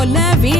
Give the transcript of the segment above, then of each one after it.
கோல விளக்கே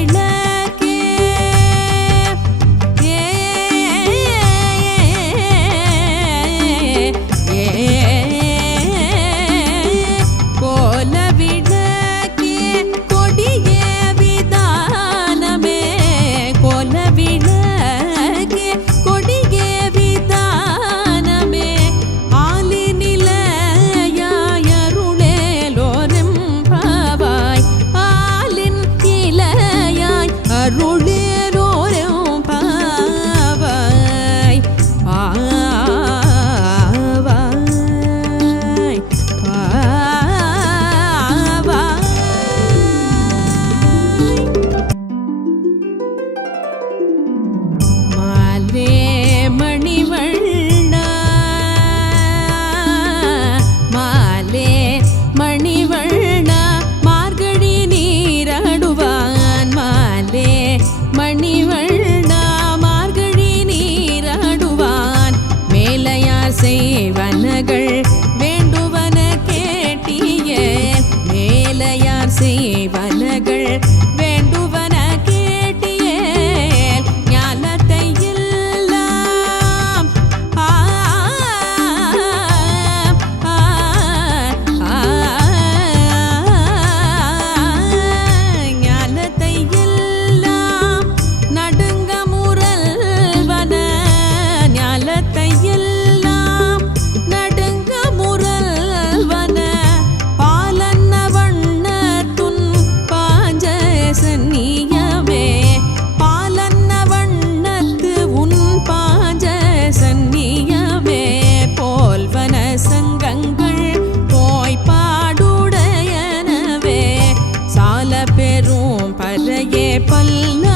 పల్ల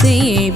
see you,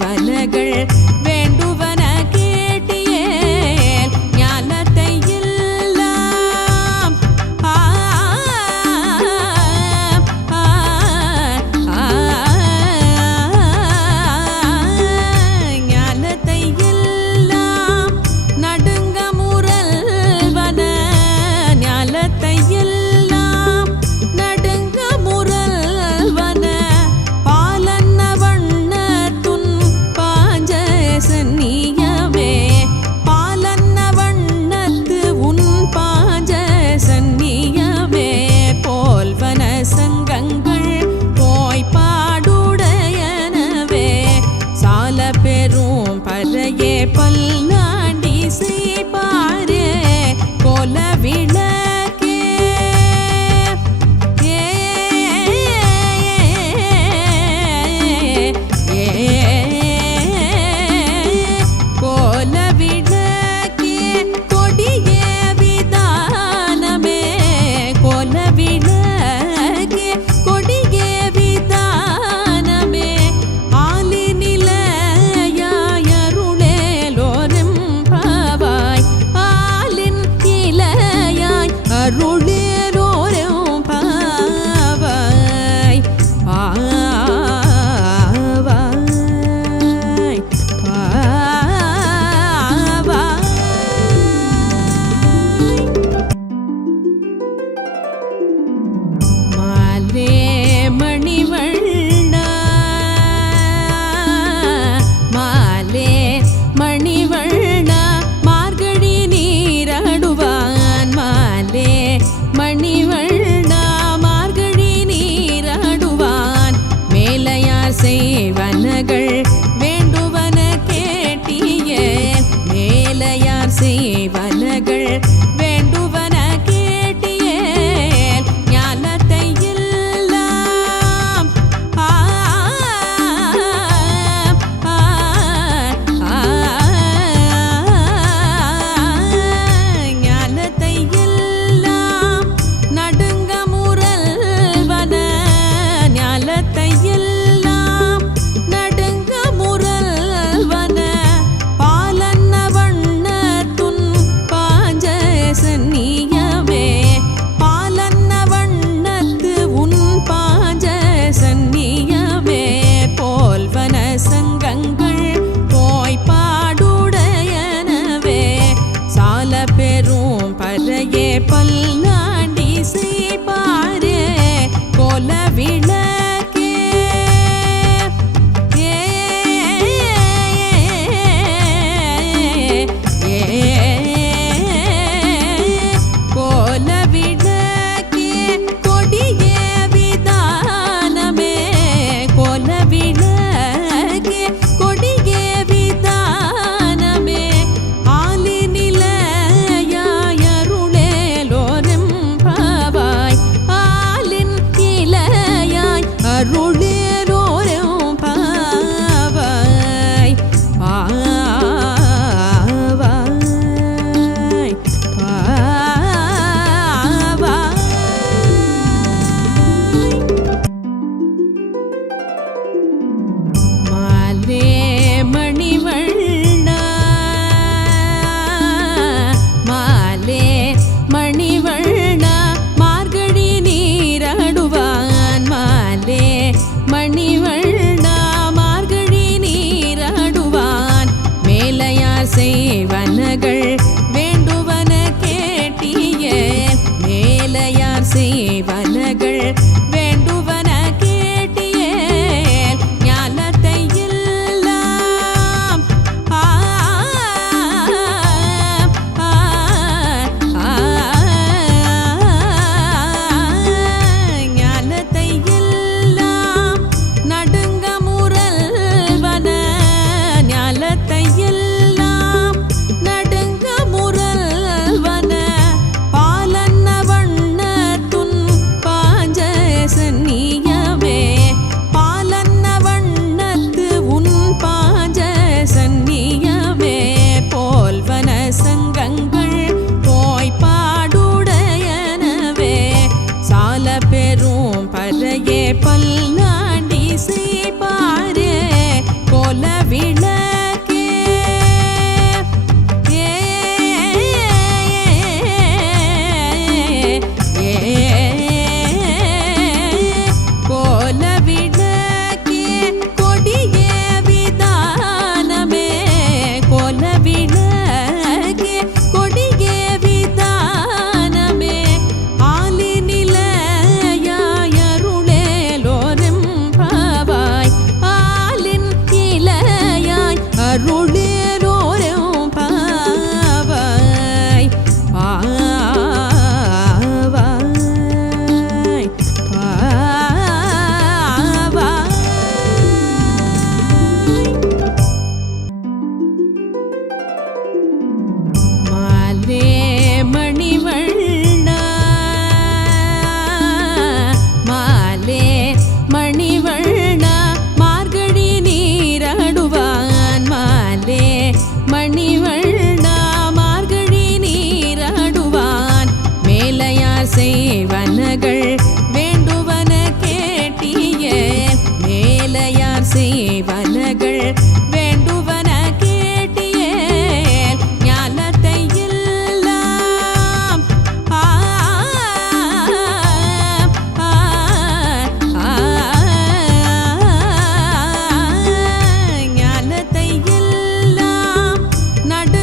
எல்லாம்